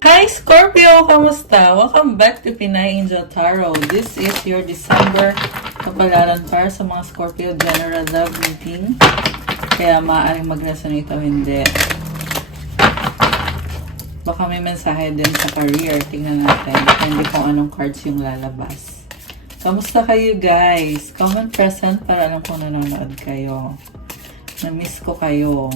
Hi Scorpio! Kamusta? Welcome back to Pinay Angel Tarot. This is your December kapalaran para sa mga Scorpio General Love Meeting. Kaya maaaring mag-resonate o hindi. Baka may mensahe din sa career. Tingnan natin. Depende kung anong cards yung lalabas. Kamusta kayo guys? Comment present para alam kung nanonood kayo. Na-miss ko kayo.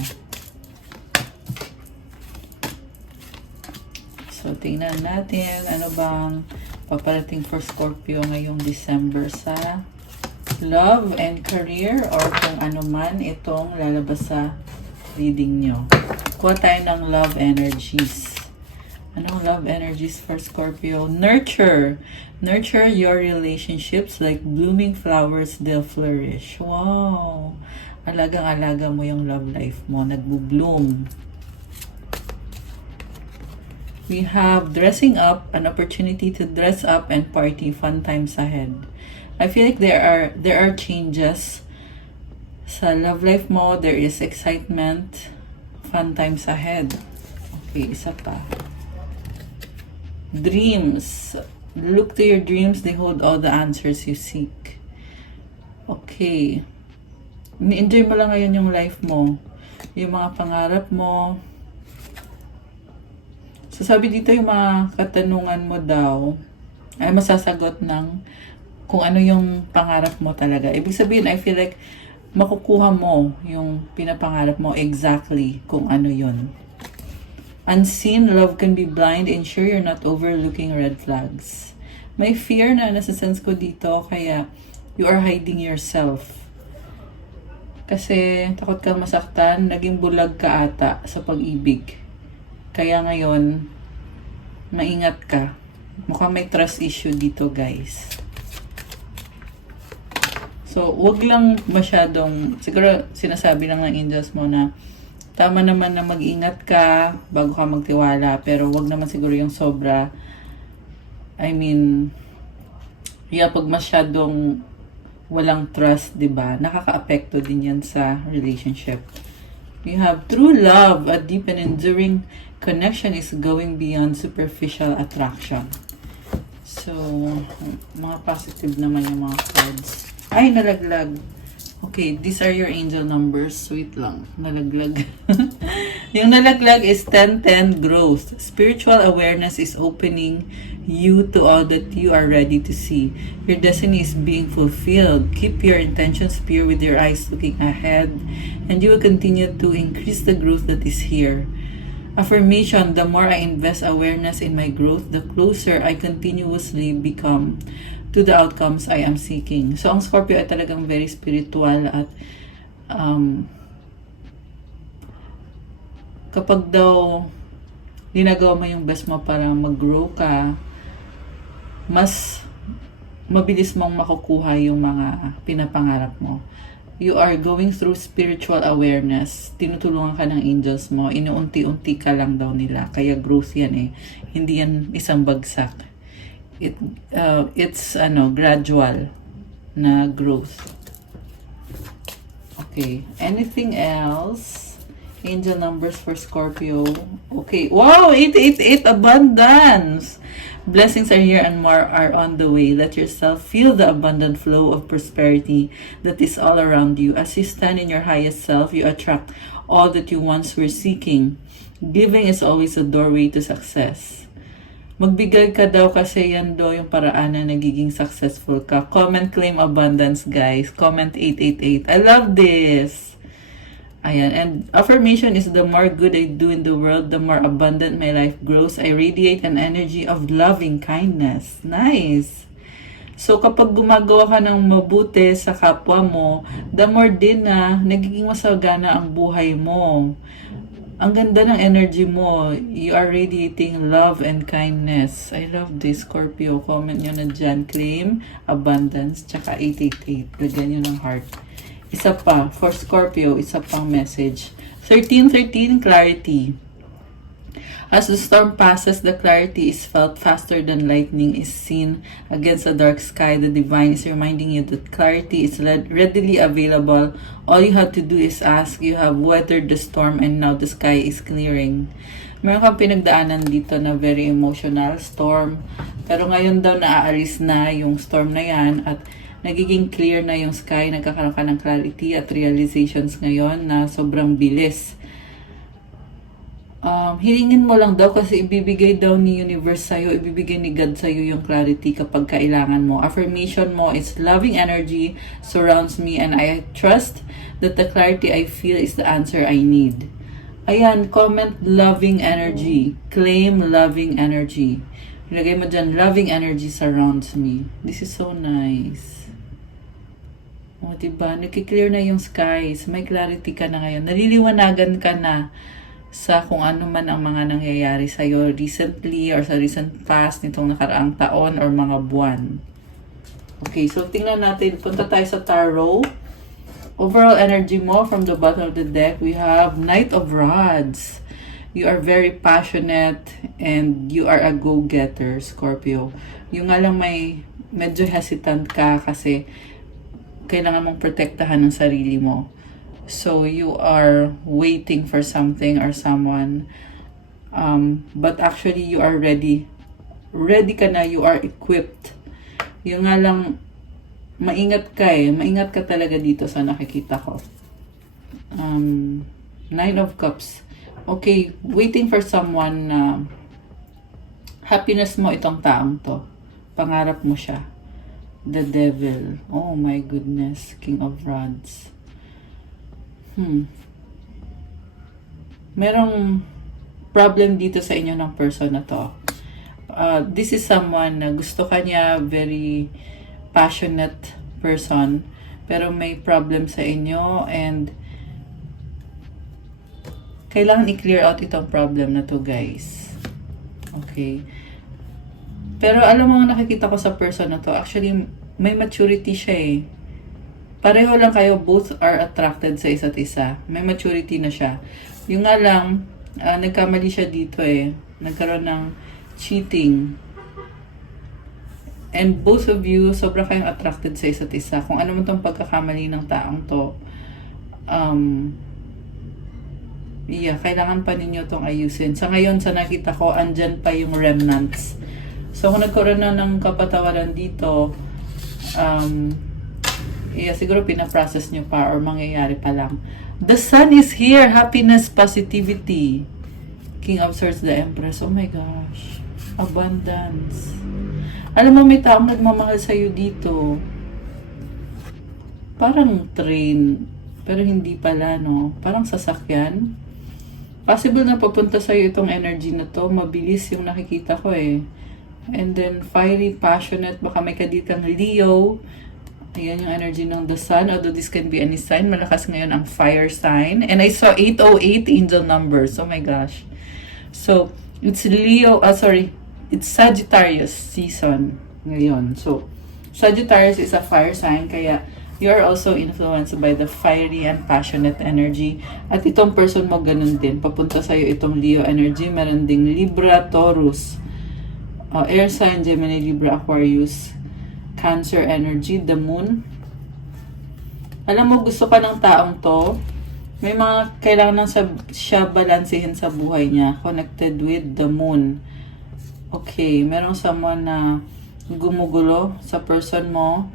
So, tingnan natin ano bang paparating for Scorpio ngayong December sa love and career or kung ano man itong lalabas sa reading nyo. Kuha tayo ng love energies. Anong love energies for Scorpio? Nurture. Nurture your relationships like blooming flowers, they'll flourish. Wow! Alagang-alaga mo yung love life mo. Nagbo-bloom. We have dressing up, an opportunity to dress up and party, fun times ahead. I feel like there are changes sa love life mo. There is excitement, fun times ahead. Okay, isa pa. Dreams. Look to your dreams. They hold all the answers you seek. Okay. Ni-enjoy mo lang ngayon yung life mo. Yung mga pangarap mo. So, sabi dito yung mga katanungan mo daw ay masasagot ng kung ano yung pangarap mo talaga. Ibig sabihin, I feel like makukuha mo yung pinapangarap mo exactly kung ano yun. Unseen, love can be blind. Ensure you're not overlooking red flags. May fear na nasa-sense ko dito, kaya you are hiding yourself. Kasi takot kang masaktan, naging bulag ka ata sa pag-ibig. Kaya ngayon, maingat ka. Mukhang may trust issue dito, guys. So, wag lang masyadong, siguro sinasabi lang ng angels mo na tama naman na mag-ingat ka bago ka magtiwala, pero wag naman siguro yung sobra. I mean, pag masyadong walang trust, 'di ba? Nakaka-apekto din 'yan sa relationship. You have true love, a deep and enduring connection is going beyond superficial attraction. So, mga positive naman yung mga cards. Ay, nalaglag. Okay, these are your angel numbers. Sweet lang. Nalaglag. Yung nalaglag is 10-10 growth. Spiritual awareness is opening you to all that you are ready to see. Your destiny is being fulfilled. Keep your intentions pure with your eyes looking ahead, and you will continue to increase the growth that is here. Affirmation: the more I invest awareness in my growth, the closer I continuously become to the outcomes I am seeking. So, ang Scorpio ay talagang very spiritual at kapag daw ginagawa mo yung best mo para mag-grow ka, mas mabilis mong makukuha yung mga pinapangarap mo. You are going through spiritual awareness. Tinutulungan ka ng angels mo. Inuunti-unti ka lang daw nila. Kaya growth yan eh. Hindi yan isang bagsak. It's gradual na growth. Okay. Anything else? Angel numbers for Scorpio. Okay. Wow! 888 abundance! Blessings are here and more are on the way. Let yourself feel the abundant flow of prosperity that is all around you. As you stand in your highest self, you attract all that you once were seeking. Giving is always a doorway to success. Magbigay ka daw kasi yan daw yung paraan na nagiging successful ka. Comment claim abundance, guys. Comment 888. I love this. Ayan. And affirmation is the more good I do in the world, the more abundant my life grows. I radiate an energy of loving kindness. Nice. So, kapag gumagawa ka ng mabuti sa kapwa mo, the more din na nagiging masagana ang buhay mo. Ang ganda ng energy mo. You are radiating love and kindness. I love this, Scorpio. Comment nyo na dyan. Claim abundance, tsaka 888. Lagyan nyo ng heart. Isa pa, for Scorpio, isa pang message. 1313, clarity. As the storm passes, the clarity is felt faster than lightning is seen against a dark sky. The divine is reminding you that clarity is readily available. All you have to do is ask. You have weathered the storm and now the sky is clearing. Meron kang pinagdaanan dito na very emotional storm. Pero ngayon daw naaalis na yung storm na yan at nagiging clear na yung sky. Nagkakaroon ka ng clarity at realizations ngayon na sobrang bilis. Hilingin mo lang daw kasi ibibigay daw ni universe sa'yo, ibibigay ni God sa'yo yung clarity kapag kailangan mo. Affirmation mo is loving energy surrounds me and I trust that the clarity I feel is the answer I need. Ayan, comment loving energy. Claim loving energy. Ilagay mo dyan, loving energy surrounds me. This is so nice. O, diba? Nagki-clear na yung skies. May clarity ka na ngayon. Naliliwanagan ka na sa kung ano man ang mga nangyayari sa'yo recently or sa recent past nitong nakaraang taon or mga buwan. Okay, so tingnan natin. Punta tayo sa tarot. Overall energy mo from the bottom of the deck, we have Knight of Rods. You are very passionate and you are a go-getter, Scorpio. Yung nga lang may medyo hesitant ka kasi kailangan mong protektahan ng sarili mo. So you are waiting for something or someone. But actually you are ready. Ready ka na, you are equipped. Yung nga lang, maingat ka eh. Maingat ka talaga dito sa nakikita ko. Nine of Cups. Okay, waiting for someone na happiness mo itong taong to. Pangarap mo siya. The Devil. Oh my goodness. King of Rods. Merong problem dito sa inyo ng person na to. This is someone na gusto ka niya, very passionate person, pero may problem sa inyo and kailangan i-clear out itong problem na to, guys. Okay. Pero alam mo, nakikita ko sa person na to, actually may maturity siya eh. Pareho lang kayo, both are attracted sa isa't isa. May maturity na siya. Yung nga lang, nagkamali siya dito eh. Nagkaroon ng cheating. And both of you, sobrang kayong attracted sa isa't isa. Kung ano man tong pagkakamali ng taong to, kailangan pa ninyo tong ayusin. Sa ngayon, sa nakita ko, andyan pa yung remnants. So, kung nagkaroon na ng kapatawaran dito, siguro pinaprocess nyo pa or mangyayari pa lang. The Sun is here. Happiness, positivity. King of Swords, the Empress. Oh my gosh. Abundance. Alam mo, may taong nagmamahal sa'yo dito. Parang train. Pero hindi pala, no? Parang sasakyan. Possible na papunta sa'yo itong energy na to. Mabilis yung nakikita ko eh. And then, fiery, passionate. Baka may kaditang Leo. Ayan yung energy ng the Sun. Although this can be any sign. Malakas ngayon ang fire sign. And I saw 808 angel numbers. Oh my gosh. So, it's Leo. It's Sagittarius season ngayon. So, Sagittarius is a fire sign. Kaya, you are also influenced by the fiery and passionate energy. At itong person mo ganun din. Papunta sa'yo itong Leo energy. Meron ding Libra, Taurus, Air sign, Gemini, Libra, Aquarius, Cancer energy, the Moon. Alam mo, gusto ka ng taong to. May mga kailangan siya balansehin sa buhay niya. Connected with the Moon. Okay, merong someone na gumugulo sa person mo.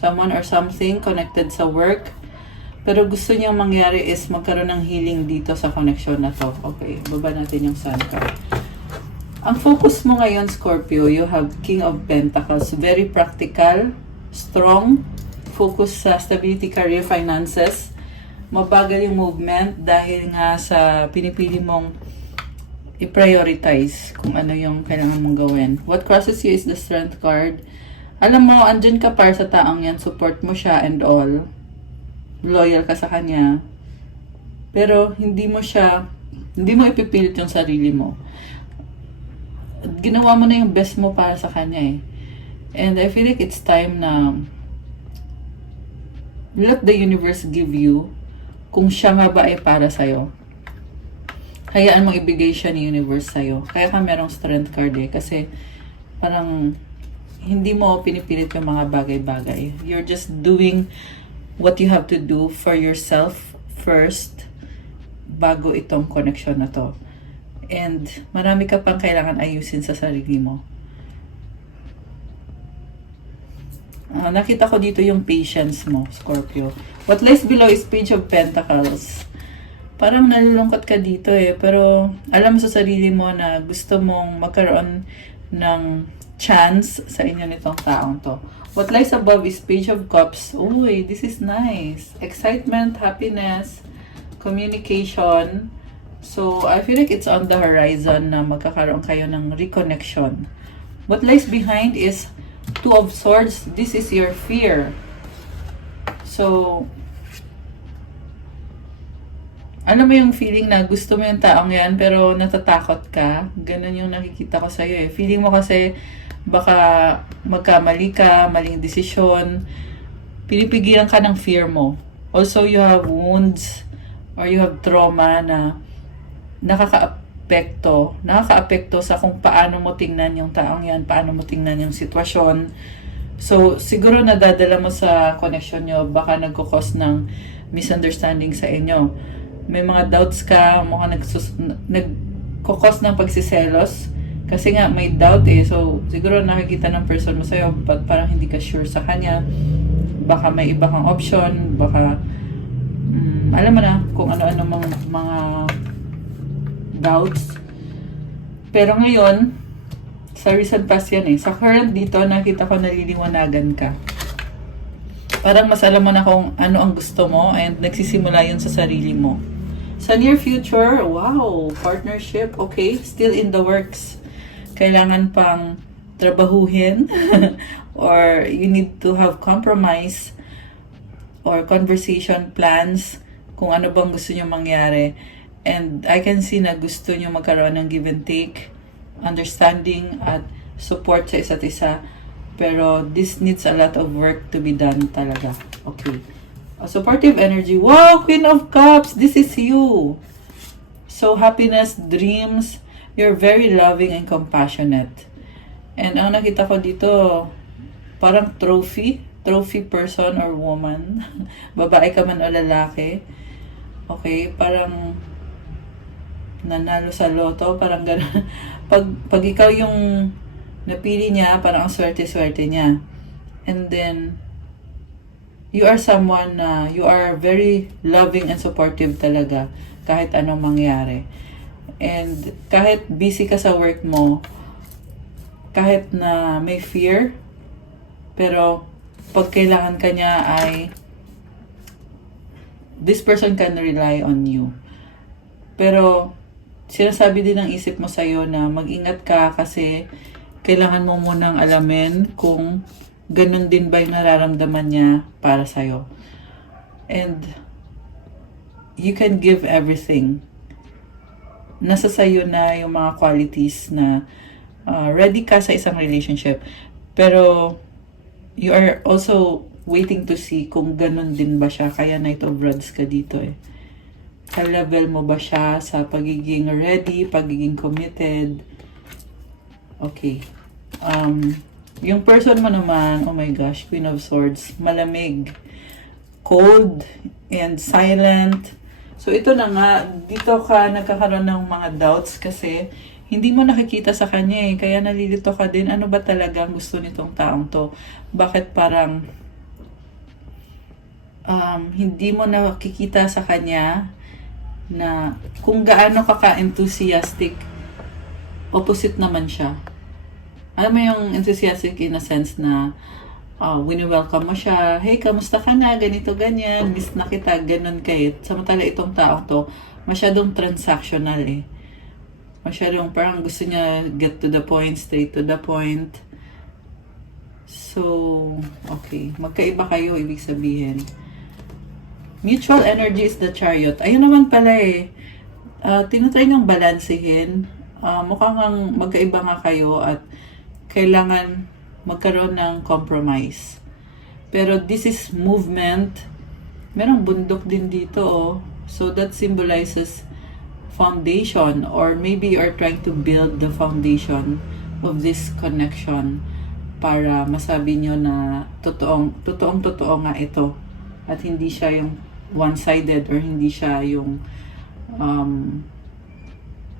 Someone or something connected sa work. Pero gusto niyang mangyari is magkaroon ng healing dito sa connection na to. Okay, baba natin yung Sun card. Ang focus mo ngayon, Scorpio, you have King of Pentacles. Very practical, strong, focus sa stability, career, finances. Mabagal yung movement dahil nga sa pinipili mong i-prioritize kung ano yung kailangan mong gawin. What crosses you is the Strength card. Alam mo, andyan ka para sa taong yan. Support mo siya and all. Loyal ka sa kanya. Pero hindi mo ipipilit yung sarili mo. Ginawa mo na yung best mo para sa kanya eh. And I feel like it's time na let the universe give you kung siya nga ba ay para sa'yo. hayaan mong ibigay siya ni universe sa'yo. Kaya ka merong strength card eh. Kasi parang hindi mo pinipilit yung mga bagay-bagay. You're just doing what you have to do for yourself first bago itong connection na to. And marami ka pang kailangan ayusin sa sarili mo. Nakita ko dito yung patience mo, Scorpio. What lies below is Page of Pentacles. Parang nalulungkot ka dito eh. Pero alam mo sa sarili mo na gusto mong magkaroon ng chance sa inyo nitong taong to. What lies above is Page of Cups. Uy, this is nice. Excitement, happiness, communication. So, I feel like it's on the horizon na magkakaroon kayo ng reconnection. What lies behind is Two of Swords. This is your fear. So, alam mo yung feeling na gusto mo yung taong yan pero natatakot ka? Ganun yung nakikita ko sa'yo eh. Feeling mo kasi baka magkamali ka, maling desisyon. Pinipigilan ka ng fear mo. Also, you have wounds or you have trauma na nakaka-apekto sa kung paano mo tingnan yung taong yan, paano mo tingnan yung sitwasyon. So, siguro nadadala mo sa connection nyo, baka nagkukos ng misunderstanding sa inyo. May mga doubts ka, mukhang nagkukos ng pagsiselos, kasi nga may doubt eh. So, siguro nakikita ng person mo sa'yo, but parang hindi ka sure sa kanya. Baka may iba kang option, baka, alam mo na, kung ano-ano mga doubts. Pero ngayon, sa recent past yan eh. Sa current dito, nakita ko naliliwanagan ka. Parang mas alam mo na kung ano ang gusto mo and nagsisimula yun sa sarili mo. Sa near future, wow, partnership, okay, still in the works. Kailangan pang trabahuhin or you need to have compromise or conversation plans kung ano bang gusto nyo mangyari. And I can see na gusto nyo magkaroon ng give and take, understanding at support sa isa't isa. Pero this needs a lot of work to be done talaga. Okay. A supportive energy. Wow, Queen of Cups, this is you. So happiness, dreams, you're very loving and compassionate. And ang nakita ko dito, parang trophy person or woman. Babae ka man o lalaki. Okay, parang nanalo sa loto, parang gano'n. Pag ikaw yung napili niya, parang ang swerte-swerte niya. And then, you are someone na you are very loving and supportive talaga kahit anong mangyari. And kahit busy ka sa work mo, kahit na may fear, pero pag kailangan ka niya ay this person can rely on you. Pero sinasabi din ng isip mo sa'yo na mag-ingat ka kasi kailangan mo munang alamin kung ganun din ba yung nararamdaman niya para sa'yo. And you can give everything. Nasa sa'yo na yung mga qualities na ready ka sa isang relationship. Pero you are also waiting to see kung ganun din ba siya. Kaya Knight of Rods ka dito eh. Sa level mo ba siya sa pagiging ready, pagiging committed? Okay. Yung person mo naman, oh my gosh, Queen of Swords, malamig, cold, and silent. So ito na nga, dito ka nagkakaroon ng mga doubts kasi hindi mo nakikita sa kanya eh. Kaya nalilito ka din, ano ba talaga ang gusto nitong taong to? Bakit parang hindi mo nakikita sa kanya na kung gaano ka enthusiastic, opposite naman siya. Alam mo yung enthusiastic in a sense na wini-welcome mo siya, hey, kamusta ka na, ganito, ganyan, miss na kita, ganun kayo. Samantala itong tao to, masyadong transactional eh. Masyadong parang gusto niya get to the point, straight to the point. So, okay. Magkaiba kayo, ibig sabihin. Mutual energy is the Chariot. Ayun naman pala eh. Tinatry niyang balansehin. Mukhang magkaiba nga kayo at kailangan magkaroon ng compromise. Pero this is movement. Merong bundok din dito oh. So that symbolizes foundation, or maybe you're trying to build the foundation of this connection para masabi nyo na totoo nga ito at hindi siya yung one-sided or hindi siya yung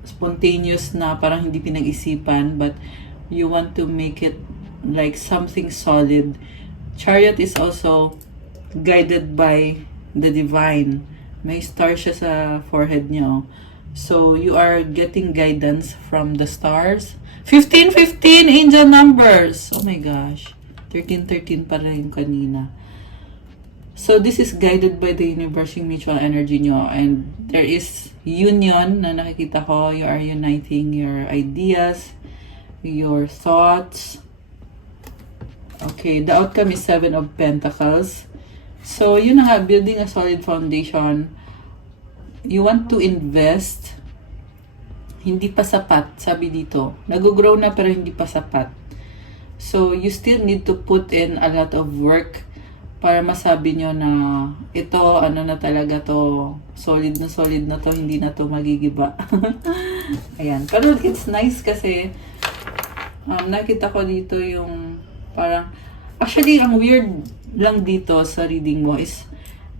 spontaneous na parang hindi pinag-isipan, but you want to make it like something solid. Chariot is also guided by the divine. May star siya sa forehead niyo. So, you are getting guidance from the stars. 15-15 angel numbers! Oh my gosh. 13-13 pa rin kanina. So, this is guided by the universe, yung mutual energy nyo. And there is union na nakikita ko. You are uniting your ideas, your thoughts. Okay, the outcome is 7 of Pentacles. So, yun na nga, building a solid foundation. You want to invest. Hindi pa sapat, sabi dito. Nag-grow na pero hindi pa sapat. So, you still need to put in a lot of work para masabi nyo na ito, ano na talaga to, solid na to, hindi na to magigiba. Ayan. Pero it's nice kasi nakita ko dito yung parang, actually, ang weird lang dito sa reading mo is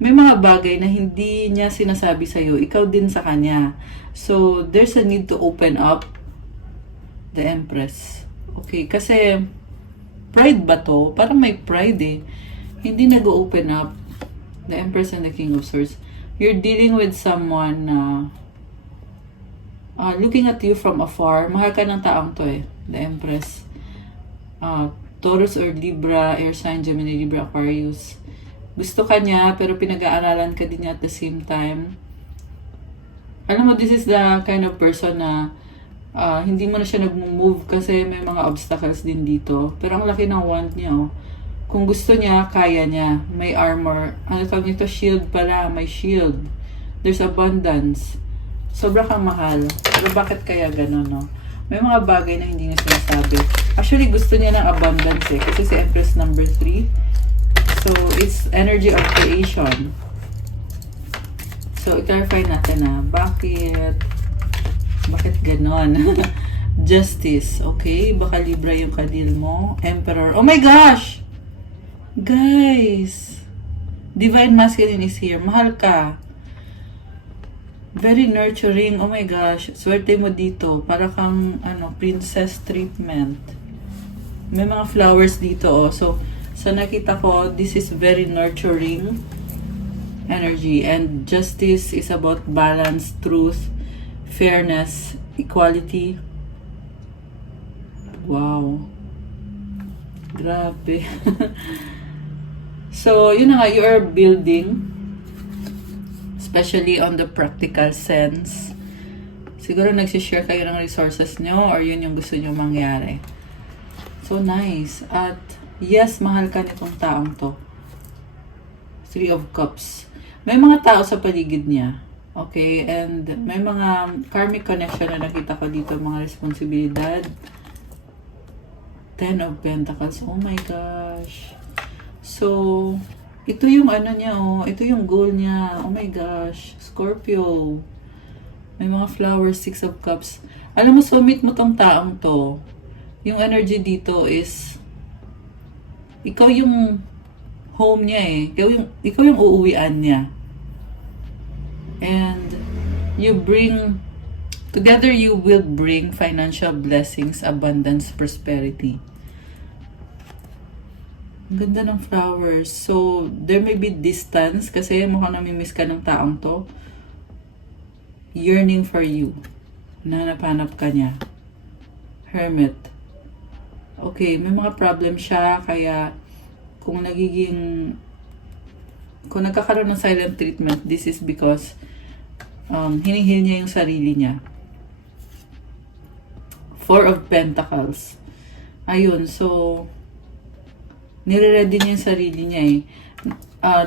may mga bagay na hindi niya sinasabi sa'yo, ikaw din sa kanya. So, there's a need to open up the Empress. Okay, kasi pride ba to? Parang may pride eh. Hindi nag-open up the Empress and the King of Swords. You're dealing with someone na looking at you from afar. Mahal ka ng taong to eh, the Empress. Taurus or Libra, Air sign, Gemini, Libra, Aquarius. Gusto ka niya, pero pinag-aaralan ka din niya at the same time. Alam mo, this is the kind of person na hindi mo na siya nag-move kasi may mga obstacles din dito. Pero ang laki ng wand niya, oh. Kung gusto niya, kaya niya. May armor. Ano tawag nito? Shield pala. May shield. There's abundance. Sobra kang mahal. Pero bakit kaya ganun, no? May mga bagay na hindi niya sinasabi. Actually, gusto niya ng abundance eh. Kasi si Empress number 3. So, it's energy of creation. So, i-clarify natin na. Bakit ganon? Justice. Okay? Baka Libra yung kadil mo. Emperor. Oh my gosh! Guys! Divine Masculine is here. Mahal ka. Very nurturing. Oh my gosh. Swerte mo dito. Para kang, princess treatment. May mga flowers dito, oh. So, nakita ko, this is very nurturing energy. And justice is about balance, truth, fairness, equality. Wow. Grabe. So, yun na nga, you are building, especially on the practical sense. Siguro nagsishare kayo ng resources nyo or yun yung gusto nyo mangyari. So, nice. At, yes, mahal ka nitong taong to. 3 of Cups. May mga tao sa paligid niya. Okay? And may mga karmic connection na nakita ko dito, mga responsibilidad. 10 of Pentacles. Oh my gosh. So, ito yung niya, oh. Ito yung goal niya. Oh my gosh. Scorpio. May mga flowers, 6 of Cups. Alam mo, so meet mo tong taong to. Yung energy dito is ikaw yung home niya eh. Ikaw yung uuwian niya. And together you will bring financial blessings, abundance, prosperity. Ang ganda ng flowers. So, there may be distance kasi mukhang namimiss ka ng taong to. Yearning for you. Nanap-hanap ka niya. Hermit. Okay, may mga problem siya kaya kung nagkakaroon ng silent treatment, this is because hinihil niya yung sarili niya. 4 of Pentacles. Ayun, so nire-ready niya yung sarili niya eh.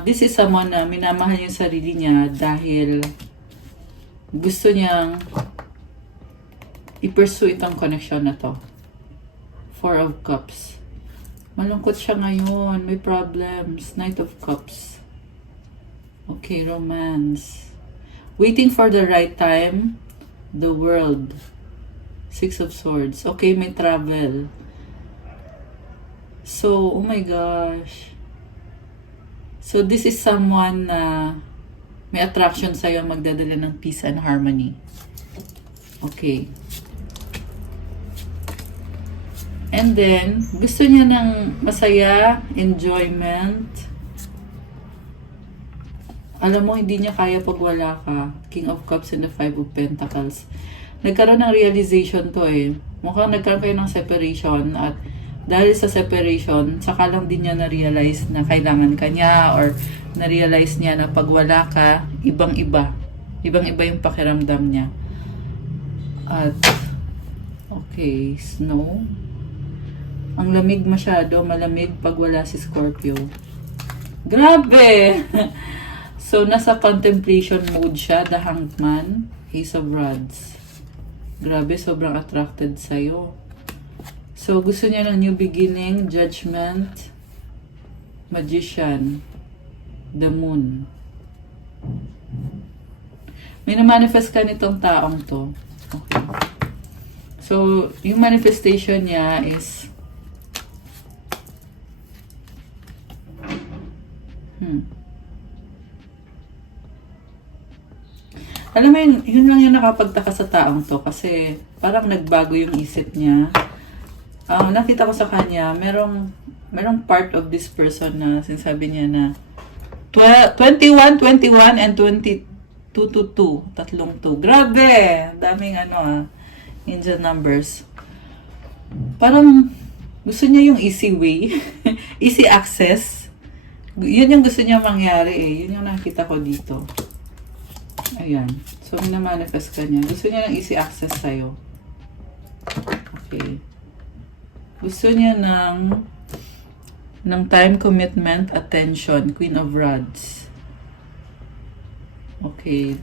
This is someone na minamahal yung sarili niya dahil gusto niyang i-pursue itong connection na to. 4 of Cups. Malungkot siya ngayon. May problems. Knight of Cups. Okay, romance. Waiting for the right time. The world. Six of Swords. Okay, may travel. So, oh my gosh. So, this is someone na may attraction sa'yo, magdadala ng peace and harmony. Okay. And then, gusto niya ng masaya, enjoyment. Alam mo, hindi niya kaya pag wala ka. King of Cups and the Five of Pentacles. Nagkaroon ng realization to eh. Mukhang nagkaroon kayo ng separation at dahil sa separation, saka lang din niya na-realize na kailangan ka niya or na-realize niya na pag wala ka, ibang-iba. Ibang-iba yung pakiramdam niya. At, okay, snow. Ang lamig masyado, malamig pag wala si Scorpio. Grabe! So, nasa contemplation mode siya, the Hanged Man, Ace of Rods. Grabe, sobrang attracted sa'yo. So, gusto niya ng new beginning, Judgment, Magician, the Moon. May na-manifest ka nitong taong to. Okay. So, yung manifestation niya is alam mo yun lang yung nakapagtaka sa taong to kasi parang nagbago yung isip niya. Nakita ko sa kanya, merong part of this person na sinasabi niya na 21, 21, and 22, 22. Tatlong 2. Grabe! Daming angel numbers. Parang gusto niya yung easy way, easy access. Yun yung gusto niya mangyari eh. Yun yung nakita ko dito. Ayan. So, minamanifest ka niya. Gusto niya ng easy access sa'yo. Okay. Gusto niya ng time, commitment, attention. Queen of Rods. Okay.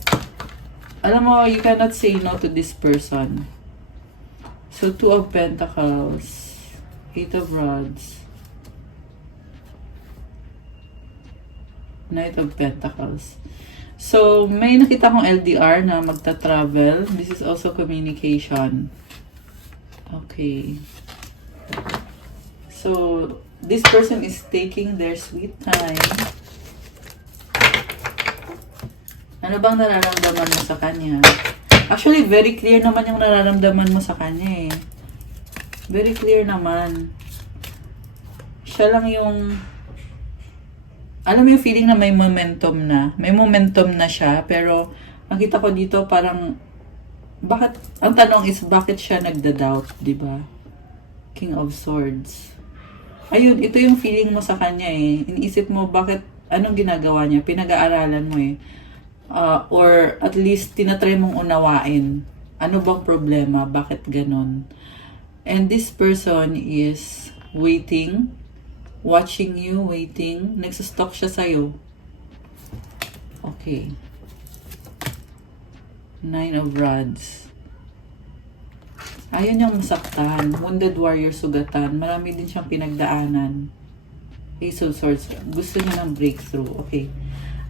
Alam mo, you cannot say no to this person. So, Two of Pentacles. Eight of Rods. Knight of Pentacles. So, may nakita kong LDR na magta-travel. This is also communication. Okay. So, this person is taking their sweet time. Ano bang nararamdaman mo sa kanya? Actually, very clear naman yung nararamdaman mo sa kanya eh. Very clear naman. Siya lang yung alam mo yung feeling na may momentum na. May momentum na siya, pero nakita ko dito parang bakit, ang tanong is bakit siya nagda-doubt, di ba? King of Swords. Ayun, ito yung feeling mo sa kanya eh. Iniisip mo bakit, anong ginagawa niya? Pinag-aaralan mo eh. Or at least tinatry mong unawain. Ano bang problema? Bakit ganon? And this person is waiting, watching you, waiting. Nagsustalk siya sa'yo. Okay. Nine of Rods. Ayaw niyang masaktan. Wounded warrior, sugatan. Marami din siyang pinagdaanan. Ace of Swords. Gusto niya ng breakthrough. Okay.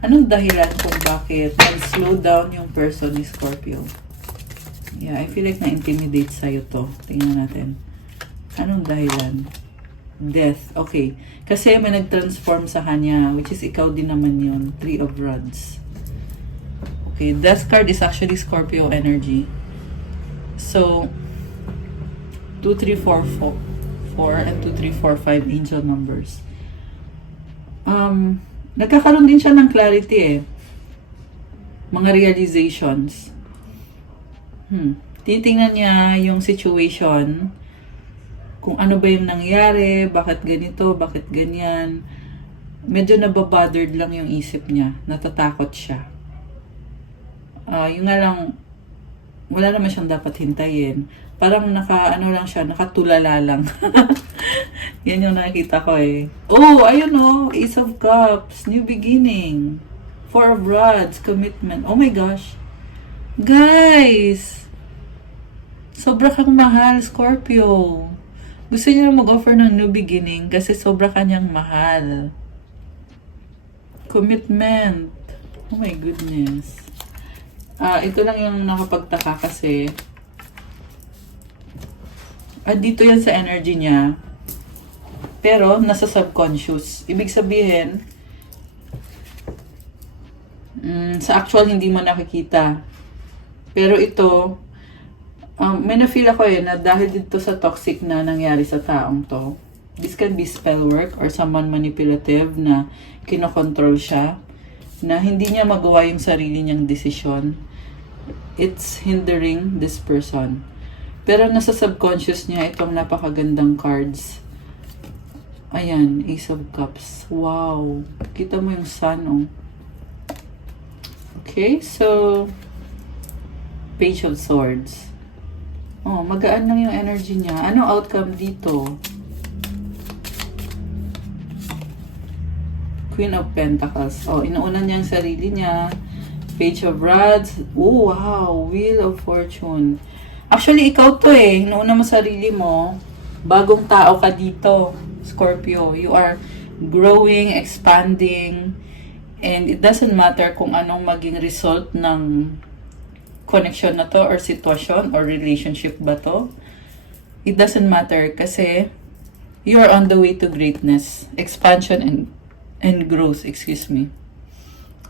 Anong dahilan kung bakit nag-slow down yung person ni Scorpio? Yeah, I feel like na-intimidate sa'yo to. Tingnan natin. Anong dahilan? Death. Okay. Kasi may nag-transform sa kanya, which is ikaw din naman yun. Three of Rods. Okay. Death card is actually Scorpio energy. So, 2, 3, 4, 4, and 2, 3, 4, 5 angel numbers. Nagkakaroon din siya ng clarity eh. Mga realizations. Titingnan niya yung situation, kung ano ba yung nangyari, bakit ganito, bakit ganyan. Medyo nababothered lang yung isip niya, natatakot siya. Yung nga lang, wala naman siyang dapat hintayin. Parang nakatulala lang. Yan yung nakikita ko eh. Oh, ayun oh, Ace of Cups, new beginning. Four of Rods, commitment. Oh my gosh. Guys! Sobra kang mahal, Scorpio. Gusto niya mag-offer ng new beginning kasi sobra kanyang mahal. Commitment. Oh my goodness. Ito lang yung nakapagtaka kasi dito yan sa energy niya. Pero, nasa subconscious. Ibig sabihin, sa actual hindi mo nakikita. Pero ito, may na-feel ako na dahil dito sa toxic na nangyari sa taong to, this can be spell work or someone manipulative na kinokontrol siya, na hindi niya magawa yung sarili niyang desisyon. It's hindering this person. Pero nasa subconscious niya itong napakagandang cards. Ayan, Ace of Cups. Wow. Kita mo yung sun, oh. Okay, so Page of Swords. Oh, magaan lang yung energy niya. Anong outcome dito? Queen of Pentacles. Oh, inuuna niya yung sarili niya. Page of Rods. Oh, wow. Wheel of Fortune. Actually, ikaw to inuuna mo sarili mo. Bagong tao ka dito, Scorpio. You are growing, expanding, and it doesn't matter kung anong maging result ng connection na to or sitwasyon or relationship ba to. It doesn't matter kasi you are on the way to greatness, expansion and growth, excuse me.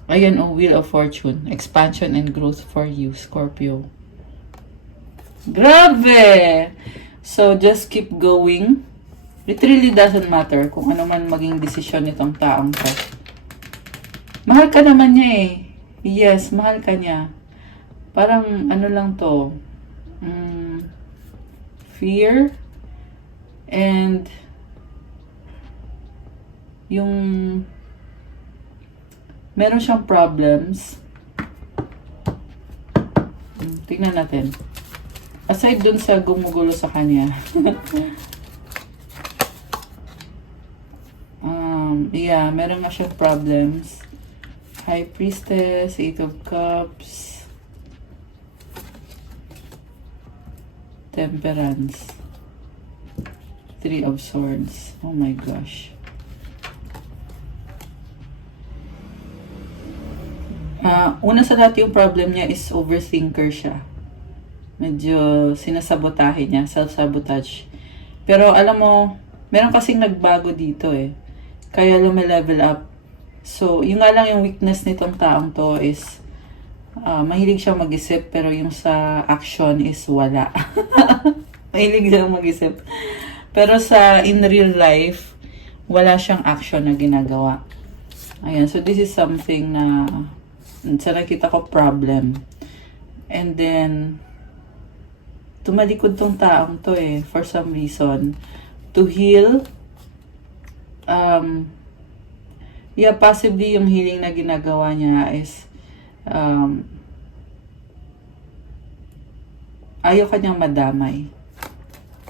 Ayan, Wheel of Fortune, expansion and growth for you, Scorpio. Grabe! So, just keep going. It really doesn't matter kung ano man maging desisyon nitong taong to. Mahal ka naman niya Yes, mahal ka niya. Parang ano lang to. Fear. And yung meron siyang problems. Tingnan natin. Aside dun sa gumugulo sa kanya. Yeah, meron nga siyang problems. High Priestess, Eight of Cups, Temperance, Three of Swords. Oh my gosh. Una sa lahat yung problem niya is overthinker siya. Medyo sinasabotahe niya, self-sabotage. Pero alam mo, meron kasing nagbago dito Kaya lume-level up. So, yung nga lang yung weakness nitong taong to is mahilig siyang mag-isip pero yung sa action is wala. Mahilig siyang mag-isip. Pero sa in real life, wala siyang action na ginagawa. Ayan, so this is something na sa nakita ko problem. And then, tumalikod tong taong to for some reason. To heal. Yeah, possibly yung healing na ginagawa niya is ayaw kanyang madamay.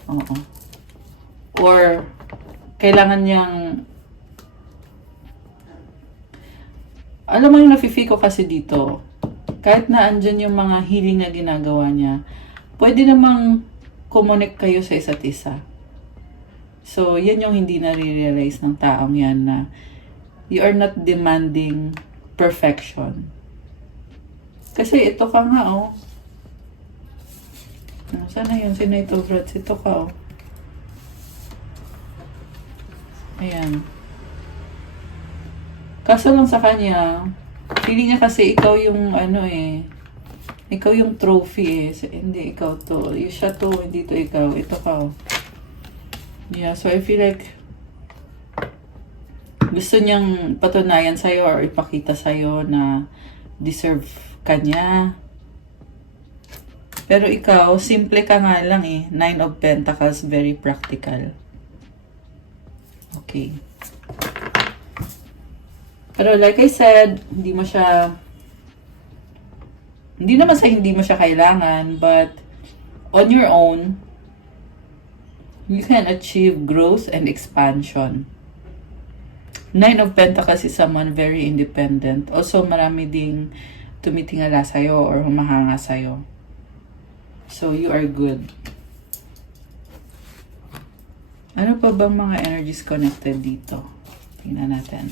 Oo. Or kailangan niyang alam mo yung nafe-feel ko kasi dito, kahit na andyan yung mga healing na ginagawa niya, pwede namang connect kayo sa isa't isa. So, yan yung hindi nare-realize ng taong yan na you are not demanding perfection. Kasi ito ka nga, sana yun, si Knight of Rods, ito ka, Ayan. Kaso lang sa kanya, feeling niya kasi ikaw yung ikaw yung trophy Hindi, ikaw to. Yung siya to, hindi to ikaw. Ito ka. Yeah, so I feel like gusto niyang patunayan sa'yo or ipakita sa'yo na deserve ka niya. Pero ikaw, simple ka nga lang Nine of Pentacles, very practical. Okay. Pero like I said, hindi naman sa hindi mo siya kailangan, but on your own, you can achieve growth and expansion. Nine of Pentacles is someone very independent. Also, marami ding tumitingala sa'yo or humahanga sa'yo. So, you are good. Ano pa bang mga energies connected dito? Tingnan natin.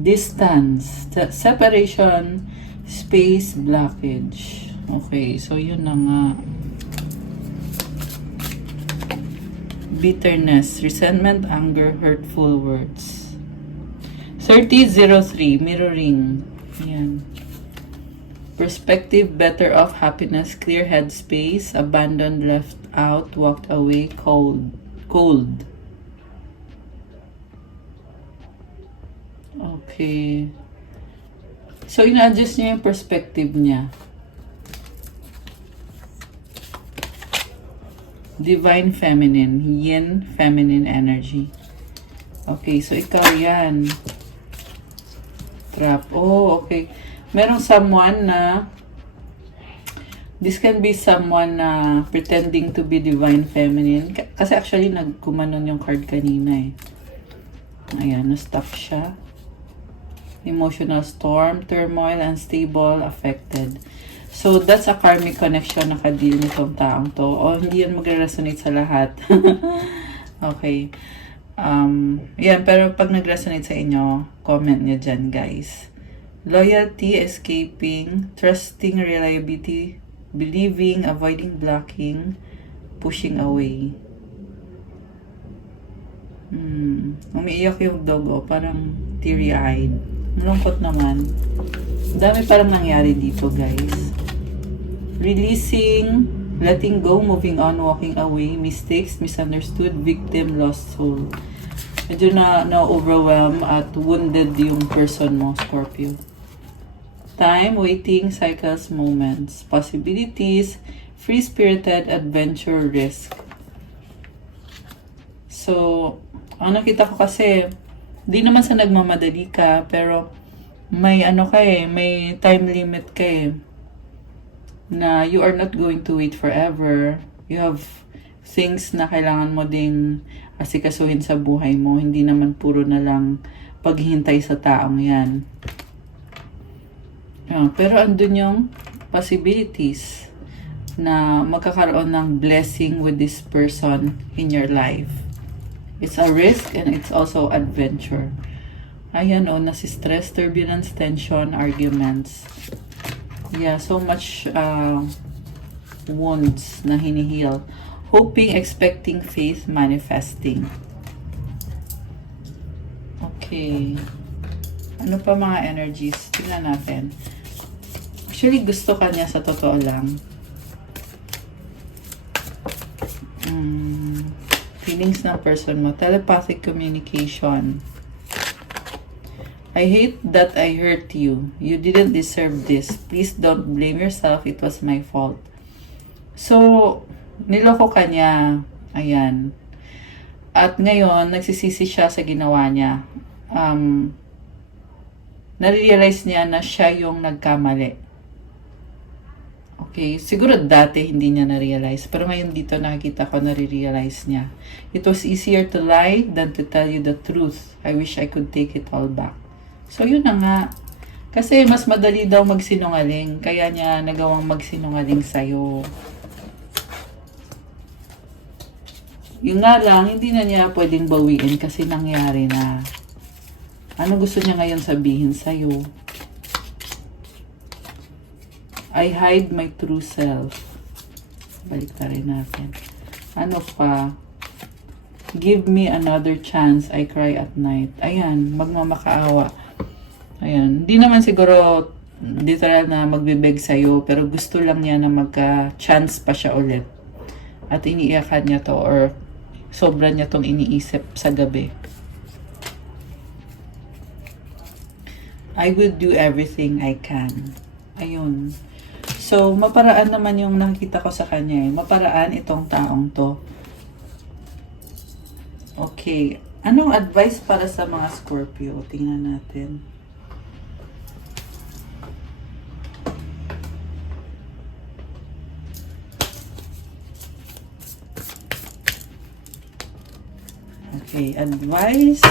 Distance, separation, space, blockage. Okay, so yun na nga. Bitterness, resentment, anger, hurtful words. 3003, mirroring. Ayan. Perspective, better off, happiness, clear head space, abandoned, left out, walked away, cold. Cold. Okay. So, ina-adjust niya yung perspective niya. Divine Feminine, Yin Feminine Energy. Okay, so ikaw yan. Trap. Oh, okay. Merong someone na, this can be someone na pretending to be Divine Feminine. Kasi actually, nagkumanon yung card kanina eh. Ayan, na-stuck siya. Emotional storm, turmoil, unstable, affected. So, that's a karmic connection na ka-deal nitong taong to. O, hindi yan magre-resonate sa lahat. Okay. Yan, pero pag nag-resonate sa inyo, comment nyo dyan, guys. Loyalty, escaping, trusting, reliability, believing, avoiding, blocking, pushing away. Umiiyak yung dog, oh, parang teary-eyed. Malungkot naman. Dami parang nangyari dito, guys. Releasing, letting go, moving on, walking away, mistakes, misunderstood, victim, lost soul. Medyo na-overwhelm at wounded yung person mo, Scorpio. Time, waiting, cycles, moments, possibilities, free-spirited, adventure, risk. So, ang nakita ko kasi, di naman sa nagmamadali ka, pero may ano ka eh, may time limit ka eh, na you are not going to wait forever. You have things na kailangan mo ding asikasuhin sa buhay mo. Hindi naman puro na lang paghihintay sa taong yan. Pero andun yung possibilities na magkakaroon ng blessing with this person in your life. It's a risk and it's also adventure. Ayan o, nasi-stress, turbulence, tension, arguments. Yeah, so much wounds na hinihil. Hoping, expecting, faith, manifesting. Okay. Ano pa mga energies? Tingnan natin. Actually, gusto ka niya sa totoo lang. Feelings ng person mo. Telepathic communication. I hate that I hurt you. You didn't deserve this. Please don't blame yourself. It was my fault. So, niloko ka niya. Ayan. At ngayon, nagsisisi siya sa ginawa niya. Nare-realize niya na siya yung nagkamali. Okay, siguro dati hindi niya na-realize. Pero ngayon dito nakikita ko na-realize niya. It was easier to lie than to tell you the truth. I wish I could take it all back. So yun na nga. Kasi mas madali daw magsinungaling. Kaya niya nagawang magsinungaling sa'yo. Yung nga lang, hindi na niya pwedeng bawiin kasi nangyari na. Ano gusto niya ngayon sabihin sa'yo? I hide my true self. Balik na rin natin. Ano pa? Give me another chance. I cry at night. Ayan, magmamakaawa. Ayan. Hindi naman siguro literal na magbibeg sa'yo, pero gusto lang niya na magka-chance pa siya ulit. At iniiyakan niya to or sobra niya tong iniisip sa gabi. I will do everything I can. Ayun. So, maparaan naman yung nakita ko sa kanya eh. Maparaan itong taong to. Okay. Anong advice para sa mga Scorpio? Tingnan natin. Okay. Advice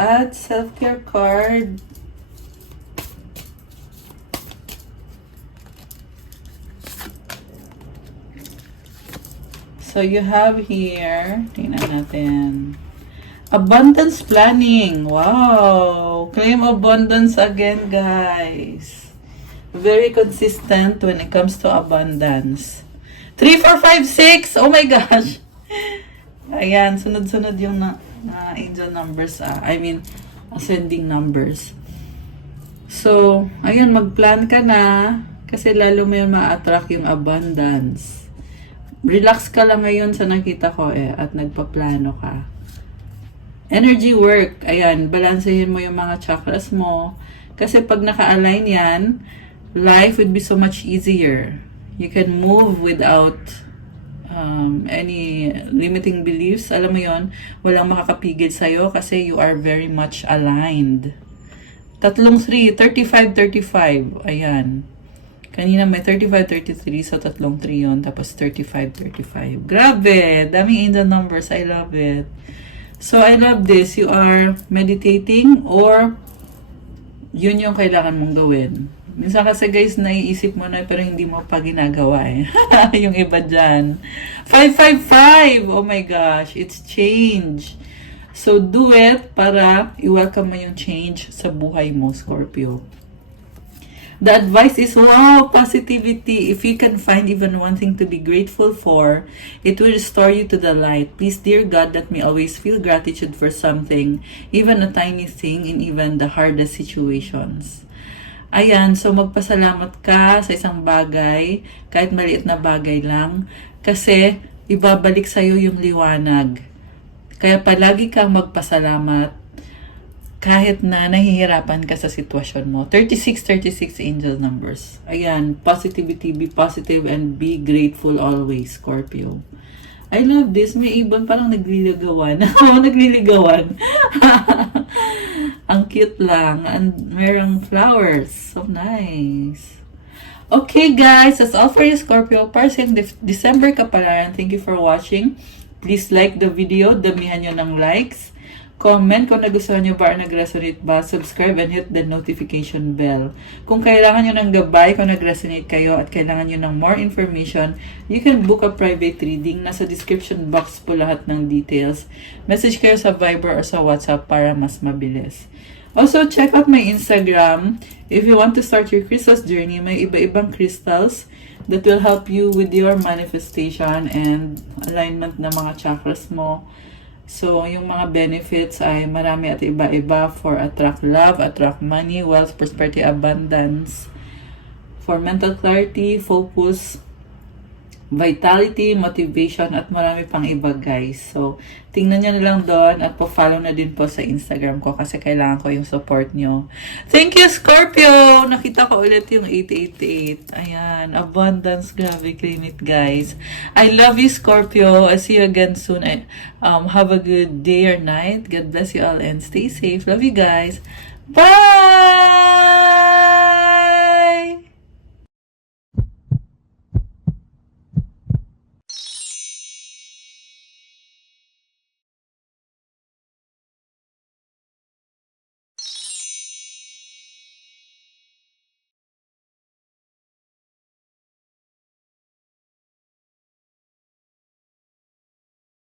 at self-care card. So, you have here, tingnan natin, Abundance planning. Wow. Claim abundance again, guys. Very consistent when it comes to abundance. 3, 4, 5, 6. Oh my gosh. Ayan, sunod-sunod yung angel numbers. I mean, ascending numbers. So, ayan, mag-plan ka na kasi lalo mo yun ma-attract yung abundance. Relax ka lang ngayon sa nakita ko at nagpaplano ka. Energy work. Ayan, balansehin mo yung mga chakras mo. Kasi pag naka-align yan, life would be so much easier. You can move without any limiting beliefs. Alam mo yon, walang makakapigil sa'yo kasi you are very much aligned. 3, 35, 35. Ayan. Kanina may 35, 33. So, 3 yun. Tapos 35, 35. Grabe! Daming angel numbers. I love it. So, I love this. You are meditating or yun yung kailangan mong gawin. Minsan kasi guys, naiisip mo na pero hindi mo pa ginagawa yung iba dyan. 555! Oh my gosh, it's change. So, do it para i-welcome mo yung change sa buhay mo, Scorpio. The advice is, wow, positivity. If you can find even one thing to be grateful for, it will restore you to the light. Please, dear God, let me always feel gratitude for something, even a tiny thing in even the hardest situations. Ayan, so magpasalamat ka sa isang bagay, kahit maliit na bagay lang, kasi ibabalik sa'yo yung liwanag. Kaya palagi kang magpasalamat kahit na nahihirapan ka sa sitwasyon mo. 36 angel numbers. Ayan, positivity, be positive and be grateful always, Scorpio. I love this. May ibang parang nagliligawan. Nagliligawan. Ang cute lang. And merong flowers. So nice. Okay, guys. That's all for you, Scorpio. Para sa December kapalaran. Thank you for watching. Please like the video. Damihan nyo ng likes. Comment kung nagustuhan nyo ba or nag-resonate ba. Subscribe and hit the notification bell. Kung kailangan nyo ng gabay, kung nag-resonate kayo at kailangan nyo ng more information, you can book a private reading. Nasa description box po lahat ng details. Message kayo sa Viber or sa WhatsApp para mas mabilis. Also, check out my Instagram. If you want to start your crystals journey, may iba-ibang crystals that will help you with your manifestation and alignment ng mga chakras mo. So, yung mga benefits ay marami at iba-iba for attract love, attract money, wealth, prosperity, abundance, for mental clarity, focus, vitality, motivation, at marami pang iba, guys. So, tingnan nyo na lang doon at po-follow na din po sa Instagram ko kasi kailangan ko yung support nyo. Thank you, Scorpio! Nakita ko ulit yung 888. Ayan, abundance. Grabe, claim it, guys. I love you, Scorpio. I'll see you again soon. Have a good day or night. God bless you all and stay safe. Love you, guys. Bye!